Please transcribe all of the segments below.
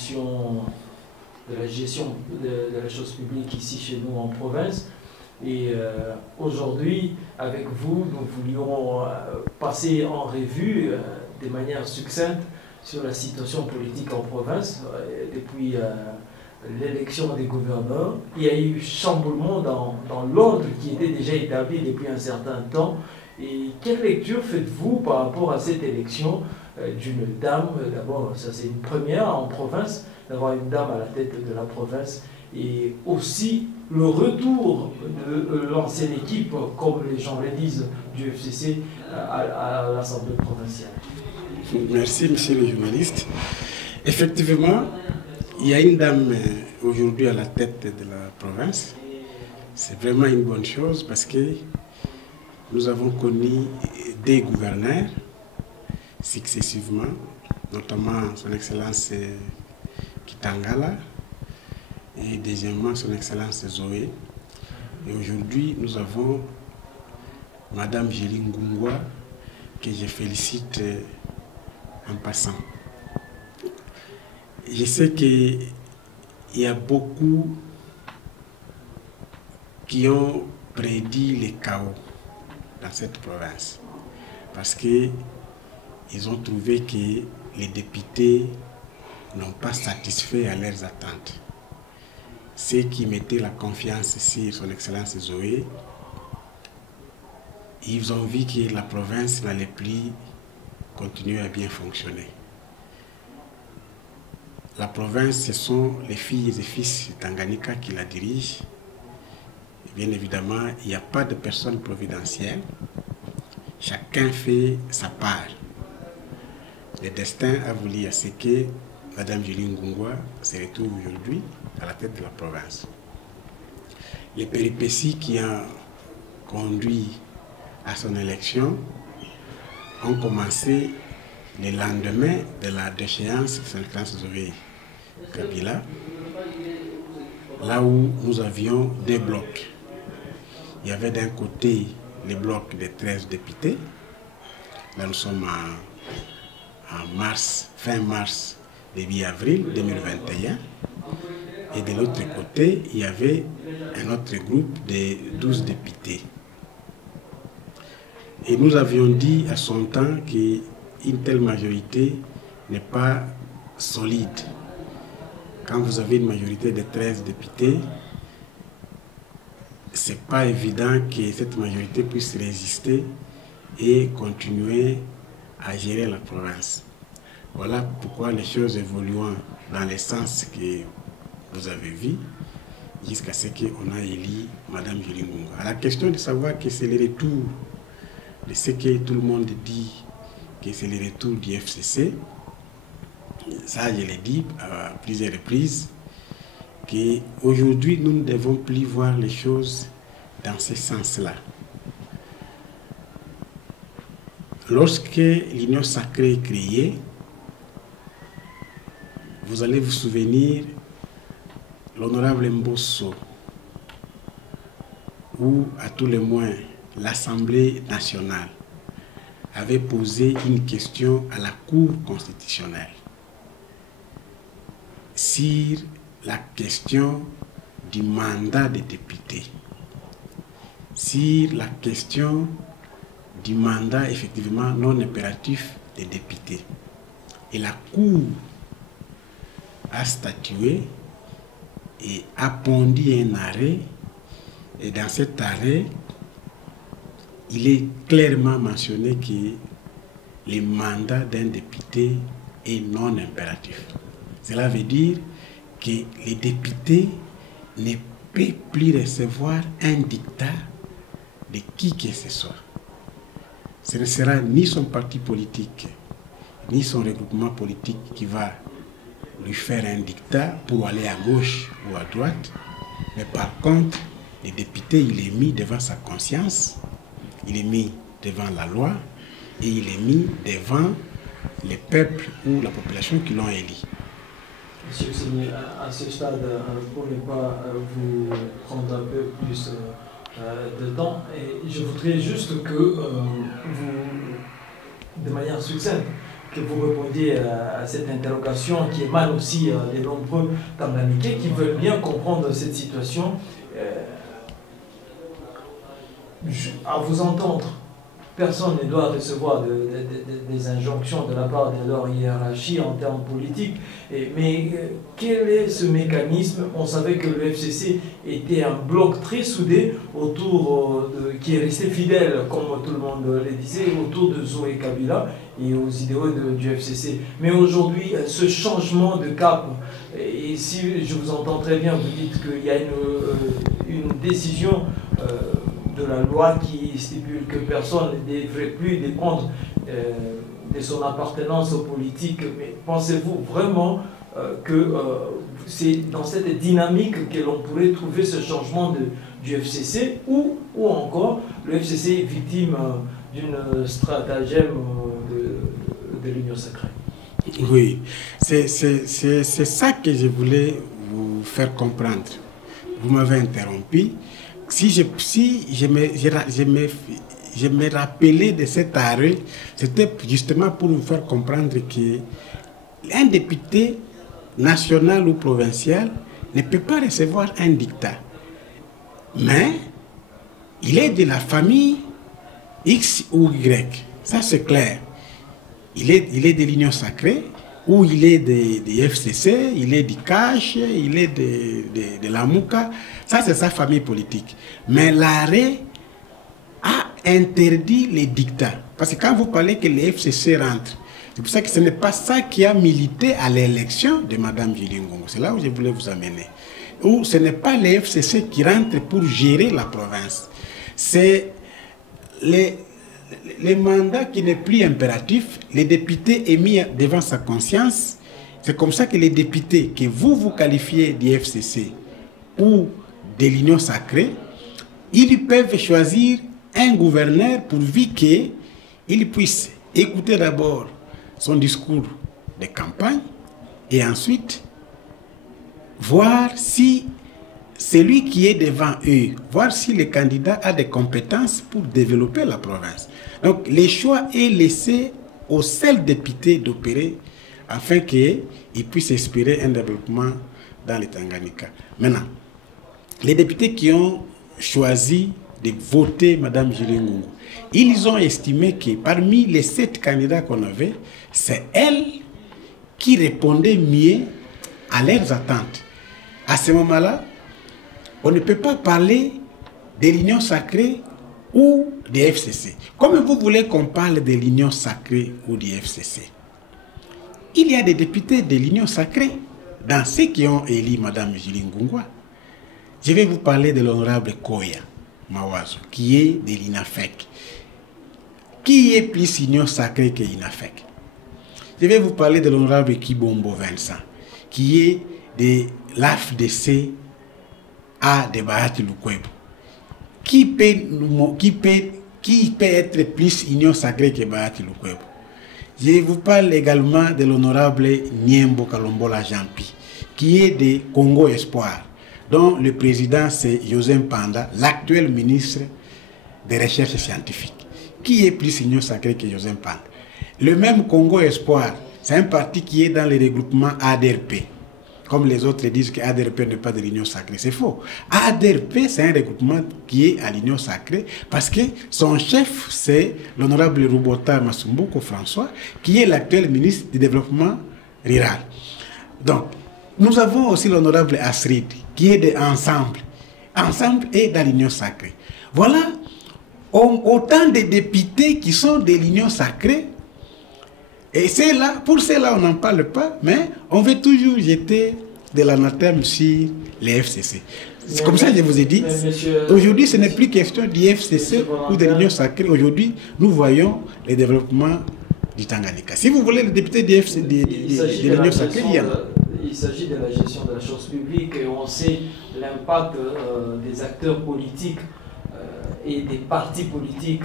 l'évolution de la gestion de la chose publique ici chez nous en province. Et aujourd'hui, avec vous, nous voulions passer en revue de manière succincte sur la situation politique en province. Depuis l'élection des gouverneurs, il y a eu chamboulement dans l'ordre qui était déjà établi depuis un certain temps. Et quelle lecture faites-vous par rapport à cette élection d'une dame? D'abord, ça c'est une première en province, d'avoir une dame à la tête de la province, et aussi le retour de l'ancienne équipe, comme les gens le disent, du FCC à l'Assemblée provinciale. Merci, monsieur le journaliste. Effectivement, il y a une dame aujourd'hui à la tête de la province. C'est vraiment une bonne chose parce que nous avons connu des gouverneurs successivement, notamment son Excellence Kitangala et deuxièmement son Excellence Zoé. Et aujourd'hui, nous avons Madame Géline Ngungwa, que je félicite en passant. Je sais qu'il y a beaucoup qui ont prédit le chaos dans cette province parce qu'ils ont trouvé que les députés n'ont pas satisfait à leurs attentes. Ceux qui mettaient la confiance sur son Excellence Zoé, ils ont vu que la province n'allait plus continuer à bien fonctionner. La province, ce sont les filles et fils de Tanganyika qui la dirigent. Et bien évidemment, il n'y a pas de personne providentielle. Chacun fait sa part. Le destin a voulu à ce que Mme Géline Ngungwa se retrouve aujourd'hui à la tête de la province. Les péripéties qui ont conduit à son élection ont commencé le lendemain de la déchéance de son Excellence Zoé Kabila, là où nous avions deux blocs. Il y avait d'un côté le bloc de 13 députés. Là, nous sommes en mars, fin mars, début avril 2021. Et de l'autre côté, il y avait un autre groupe de 12 députés. Et nous avions dit à son temps qu'une telle majorité n'est pas solide. Quand vous avez une majorité de 13 députés, ce n'est pas évident que cette majorité puisse résister et continuer à gérer la province. Voilà pourquoi les choses évoluent dans le sens que vous avez vu, jusqu'à ce qu'on a élu Mme Géline Ngungwa. À la question de savoir que c'est le retour de ce que tout le monde dit, que c'est le retour du FCC, ça je l'ai dit à plusieurs reprises, qu'aujourd'hui nous ne devons plus voir les choses dans ce sens-là. Lorsque l'Union sacrée est créée, vous allez vous souvenir l'honorable Mbosso, ou à tout le moins l'Assemblée nationale avait posé une question à la Cour constitutionnelle sur la question du mandat des députés, sur la question du mandat effectivement non impératif des députés. Et la Cour a statué et a pondu un arrêt, et dans cet arrêt, il est clairement mentionné que le mandat d'un député est non impératif. Cela veut dire que les députés ne peuvent plus recevoir un dictat de qui que ce soit. Ce ne sera ni son parti politique, ni son regroupement politique qui va lui faire un dictat pour aller à gauche ou à droite. Mais par contre, le député, il est mis devant sa conscience, il est mis devant la loi et il est mis devant les peuples ou la population qui l'ont élu. Monsieur Signé, à ce stade, pour ne pas vous prendre un peu plus de temps, et je voudrais juste que vous, de manière succincte, que vous répondiez à cette interrogation qui émane aussi des nombreux Tanganyikais qui veulent bien comprendre cette situation. À vous entendre, personne ne doit recevoir des injonctions de la part de leur hiérarchie en termes politiques. Mais quel est ce mécanisme? On savait que le FCC était un bloc très soudé autour qui est resté fidèle, comme tout le monde le disait, autour de Zoé Kabila et aux idéaux du FCC. Mais aujourd'hui, ce changement de cap, et si je vous entends très bien, vous dites qu'il y a une décision de la loi qui stipule que personne ne devrait plus dépendre de son appartenance aux politiques. Mais pensez-vous vraiment que c'est dans cette dynamique que l'on pourrait trouver ce changement du FCC ou encore le FCC est victime d'une stratagème de l'Union sacrée? Oui, c'est ça que je voulais vous faire comprendre. Vous m'avez interrompu. Si je me rappelais de cet arrêt, c'était justement pour vous faire comprendre qu'un député national ou provincial ne peut pas recevoir un dictat. Mais il est de la famille X ou Y. Ça, c'est clair. Il est de l'Union sacrée, ou il est de FCC, il est du CACH, il est de la MOUCA. Ça, c'est sa famille politique. Mais l'arrêt a interdit les dictats. Parce que quand vous parlez que les FCC rentrent, c'est pour ça que ce n'est pas ça qui a milité à l'élection de Mme Julie Ngongo. C'est là où je voulais vous amener. Ou ce n'est pas les FCC qui rentrent pour gérer la province. C'est le mandat qui n'est plus impératif, les députés est mis devant sa conscience. C'est comme ça que les députés que vous qualifiez du FCC ou de l'Union sacrée, ils peuvent choisir un gouverneur pourvu qu'il puisse écouter d'abord son discours de campagne et ensuite voir si celui qui est devant eux, voir si le candidat a des compétences pour développer la province. Donc, le choix est laissé aux seuls députés d'opérer afin qu'ils puissent espérer un développement dans le Tanganyika. Maintenant, les députés qui ont choisi de voter Mme Julie Ngongo, ils ont estimé que parmi les 7 candidats qu'on avait, c'est elle qui répondait mieux à leurs attentes. À ce moment-là, on ne peut pas parler de l'Union sacrée ou des FCC. Comme vous voulez qu'on parle de l'Union sacrée ou du FCC, il y a des députés de l'Union sacrée dans ceux qui ont élu Mme Julie Ngongo. Je vais vous parler de l'honorable Koya Mawazo, qui est de l'INAFEC. Qui est plus Union sacrée que l'INAFEC? Je vais vous parler de l'honorable Kibombo Vincent, qui est de l'AFDC de Bahati Lukwebo. Qui peut être plus Union sacrée que Bahati Lukwebo? Je vous parle également de l'honorable Niembo Kalombola Jampi, qui est de Congo Espoir, dont le président c'est José Mpanda, l'actuel ministre des Recherches scientifiques. Qui est plus Union sacrée que José Mpanda? Le même Congo Espoir, c'est un parti qui est dans le regroupement ADRP. Comme les autres disent que ADRP n'est pas de l'Union sacrée, c'est faux. ADRP, c'est un regroupement qui est à l'Union sacrée parce que son chef, c'est l'honorable Rubota Masumbuko François, qui est l'actuel ministre du Développement rural. Donc, nous avons aussi l'honorable Asrid, qui est de Ensemble. Ensemble est dans l'Union sacrée. Voilà autant de députés qui sont de l'Union sacrée. Et c'est là, pour cela, on n'en parle pas, mais on veut toujours jeter de l'anathème sur les FCC. C'est comme ça que je vous ai dit. Aujourd'hui, ce n'est plus question du FCC ou de l'Union sacrée. Aujourd'hui, nous voyons le développement du Tanganyika. Si vous voulez le député de l'Union sacrée, il y en a. Il s'agit de la gestion de la chose publique et on sait l'impact des acteurs politiques et des partis politiques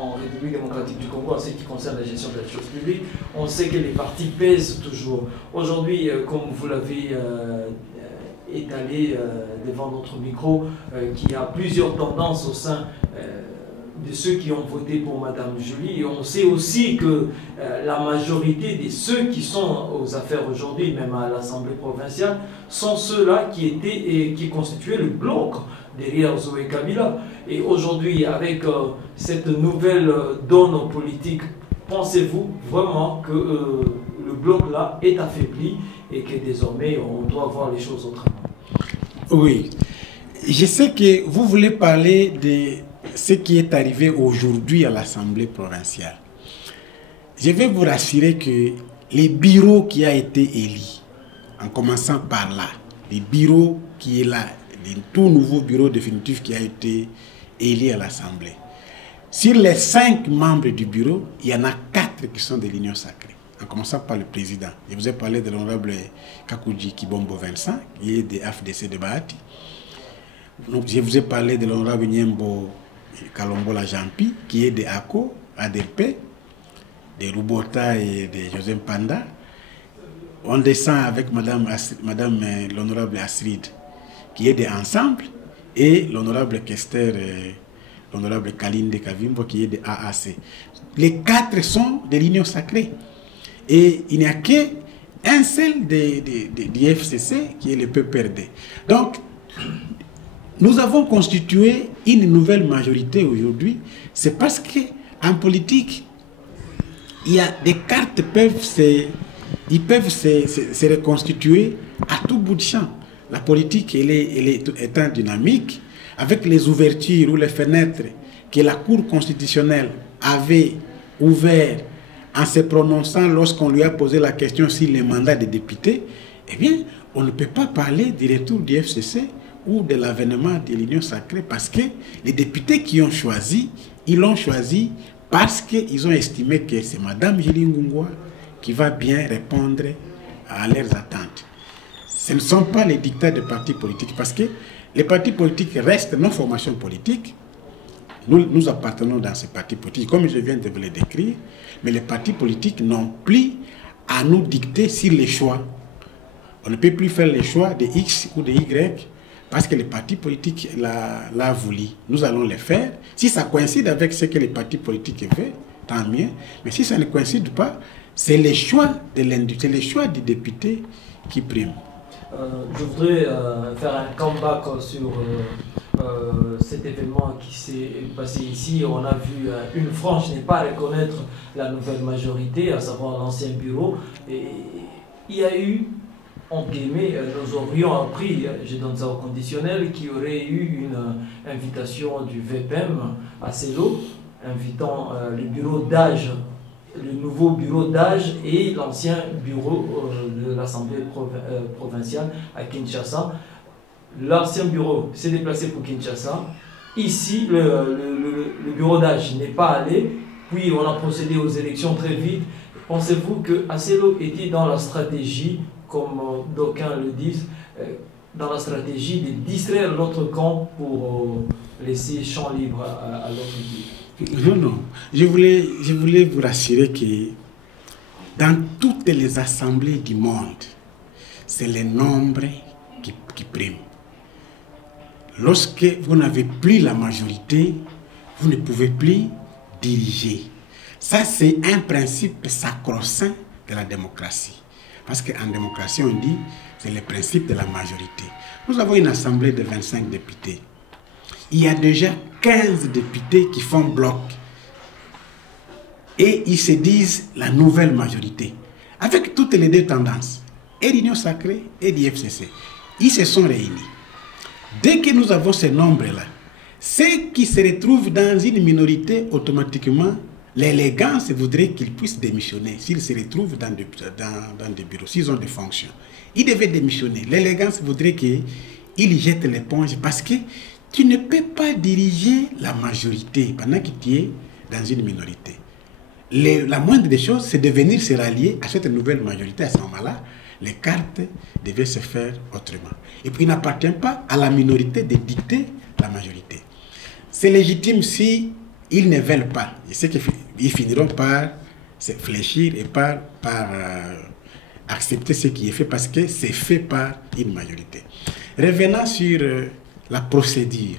en République démocratique du Congo en ce qui concerne la gestion de la chose publique. On sait que les partis pèsent toujours. Aujourd'hui, comme vous l'avez étalé devant notre micro, qu'il y a plusieurs tendances au sein de ceux qui ont voté pour Madame Joly. Et on sait aussi que la majorité de ceux qui sont aux affaires aujourd'hui, même à l'Assemblée provinciale, sont ceux-là qui étaient et qui constituaient le bloc derrière Zoé Kabila. Et aujourd'hui, avec cette nouvelle donne politique, pensez-vous vraiment que le bloc-là est affaibli et que désormais on doit voir les choses autrement? Oui, je sais que vous voulez parler de ce qui est arrivé aujourd'hui à l'Assemblée provinciale. Je vais vous rassurer que les bureaux qui a été élu, en commençant par là, les bureaux qui est là, le tout nouveau bureau définitif qui a été élu à l'Assemblée. Sur les 5 membres du bureau, il y en a 4 qui sont de l'Union sacrée. En commençant par le président. Je vous ai parlé de l'honorable Kakouji Kibombo Vincent, qui est de FDC de Bahati. Donc, je vous ai parlé de l'honorable Nyembo Kalombola Jampi, qui est de ACO, ADP, de Rubota et de José Panda. On descend avec madame l'honorable Astrid, qui est de Ensemble, et l'honorable Kester, l'honorable Kaline de Kavimbo, qui est de AAC. Les 4 sont de l'Union sacrée. Et il n'y a qu'un seul du FCC qui est le PPRD. Donc, nous avons constitué une nouvelle majorité aujourd'hui. C'est parce qu'en politique, il y a des cartes ils peuvent se reconstituer à tout bout de champ. La politique, elle est étant dynamique, avec les ouvertures ou les fenêtres que la Cour constitutionnelle avait ouvertes en se prononçant lorsqu'on lui a posé la question sur les mandats des députés, eh bien, on ne peut pas parler du retour du FCC ou de l'avènement de l'Union sacrée parce que les députés qui ont choisi, ils l'ont choisi parce qu'ils ont estimé que c'est Mme Joly Ngungwa qui va bien répondre à leurs attentes. Ce ne sont pas les dictats des partis politiques parce que les partis politiques restent nos formations politiques. Nous appartenons dans ces partis politiques, comme je viens de vous le décrire, mais les partis politiques n'ont plus à nous dicter sur les choix. On ne peut plus faire les choix de X ou de Y parce que les partis politiques l'ont voulu. Nous allons les faire. Si ça coïncide avec ce que les partis politiques veulent, tant mieux. Mais si ça ne coïncide pas, c'est les choix de l'industrie, c'est les choix du député qui priment. Je voudrais faire un comeback sur cet événement qui s'est passé ici. On a vu une frange n'est pas reconnaître la nouvelle majorité, à savoir l'ancien bureau. Et il y a eu, entre guillemets, nous aurions appris, je donne ça au conditionnel, qu'il y aurait eu une invitation du VPM à Celo, invitant le bureau d'âge, le nouveau bureau d'âge et l'ancien bureau de l'Assemblée provinciale à Kinshasa. L'ancien bureau s'est déplacé pour Kinshasa. Ici, le bureau d'âge n'est pas allé. Puis on a procédé aux élections très vite. Pensez-vous que Acelo était dans la stratégie, comme d'aucuns le disent, dans la stratégie de distraire l'autre camp pour laisser champ libre à l'autre camp? Non, non. Je voulais vous rassurer que dans toutes les assemblées du monde, c'est le nombre qui prime. Lorsque vous n'avez plus la majorité, vous ne pouvez plus diriger. Ça, c'est un principe sacro-saint de la démocratie. Parce qu'en démocratie, on dit c'est le principe de la majorité. Nous avons une assemblée de 25 députés. Il y a déjà 15 députés qui font bloc. Et ils se disent la nouvelle majorité. Avec toutes les deux tendances, et l'Union sacrée et l'IFCC. Ils se sont réunis. Dès que nous avons ces nombres-là, ceux qui se retrouvent dans une minorité, automatiquement, l'élégance voudrait qu'ils puissent démissionner s'ils se retrouvent dans des bureaux, s'ils ont des fonctions. Ils devaient démissionner. L'élégance voudrait qu'ils jettent l'éponge parce que tu ne peux pas diriger la majorité pendant que tu es dans une minorité. La moindre des choses, c'est de venir se rallier à cette nouvelle majorité. À ce moment-là, les cartes devaient se faire autrement. Et puis, il n'appartient pas à la minorité de dicter la majorité. C'est légitime si ils ne veulent pas. Je sais qu'ils finiront par se fléchir et par accepter ce qui est fait parce que c'est fait par une majorité. Revenant sur la procédure.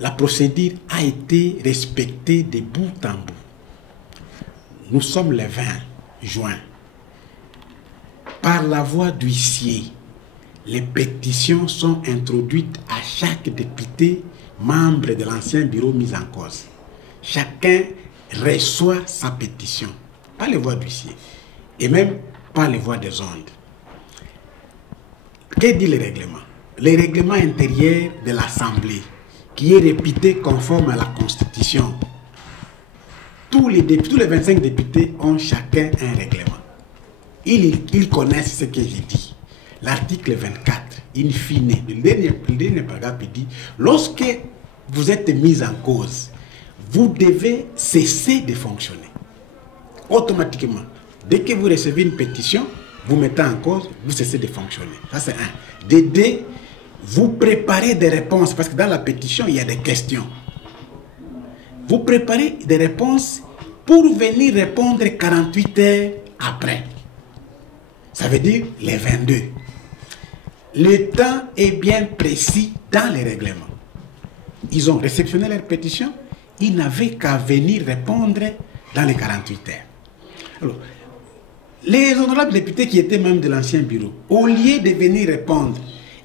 la procédure a été respectée de bout en bout. Nous sommes le 20 juin. Par la voie d'huissier, les pétitions sont introduites à chaque député membre de l'ancien bureau mis en cause. Chacun reçoit sa pétition, pas les voies d'huissier, et même pas les voies des ondes. Que dit le règlement? Le règlement intérieur de l'Assemblée, qui est réputé conforme à la Constitution. Tous les 25 députés ont chacun un règlement. Ils connaissent ce que j'ai dit. L'article 24, in fine, le dernier paragraphe dit, lorsque vous êtes mis en cause, vous devez cesser de fonctionner. Automatiquement. Dès que vous recevez une pétition, vous mettez en cause, vous cessez de fonctionner. Ça, c'est un. De deux, vous préparez des réponses, parce que dans la pétition, il y a des questions. Vous préparez des réponses pour venir répondre 48 heures après. Ça veut dire les 22. Le temps est bien précis dans les règlements. Ils ont réceptionné leur pétition, ils n'avaient qu'à venir répondre dans les 48 heures. Alors, les honorables députés qui étaient même de l'ancien bureau, au lieu de venir répondre,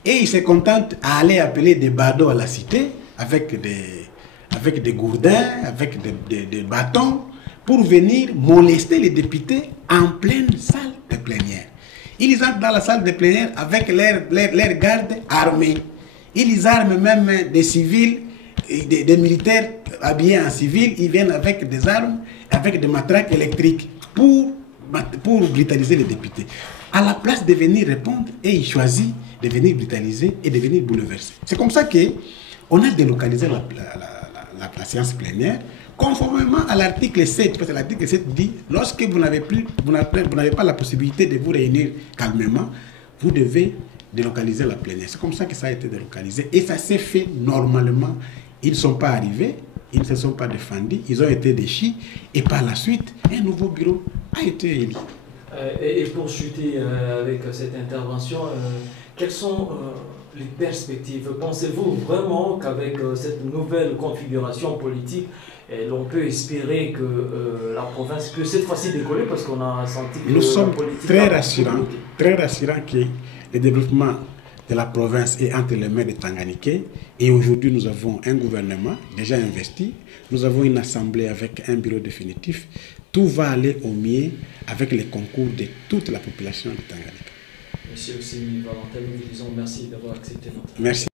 et ils se contentent à aller appeler des badauds à la cité, avec des gourdins, avec des bâtons, pour venir molester les députés en pleine salle de plénière. Ils entrent dans la salle de plénière avec leurs gardes armés. Ils arment même des civils, des militaires habillés en civil. Ils viennent avec des armes, avec des matraques électriques pour brutaliser les députés. À la place de venir répondre, et ils choisissent de venir brutaliser et de venir bouleverser. C'est comme ça qu'on a délocalisé la séance plénière, conformément à l'article 7, parce que l'article 7 dit, lorsque vous n'avez pas la possibilité de vous réunir calmement, vous devez délocaliser la plénière. C'est comme ça que ça a été délocalisé, et ça s'est fait normalement. Ils ne sont pas arrivés, ils ne se sont pas défendus, ils ont été déchus, et par la suite, un nouveau bureau a été élu. Et pour chuter avec cette intervention, quelles sont les perspectives? Pensez-vous vraiment qu'avec cette nouvelle configuration politique, l'on peut espérer que la province peut cette fois-ci décoller, parce qu'on a senti que nous sommes très rassurants que le développement de la province est entre les mains des Tanganiquais, et aujourd'hui nous avons un gouvernement déjà investi, nous avons une assemblée avec un bureau définitif. Tout va aller au mieux avec le concours de toute la population de Tanganyika. Monsieur Ossimi Valentin, nous vous disons merci d'avoir accepté notre invitation. Merci.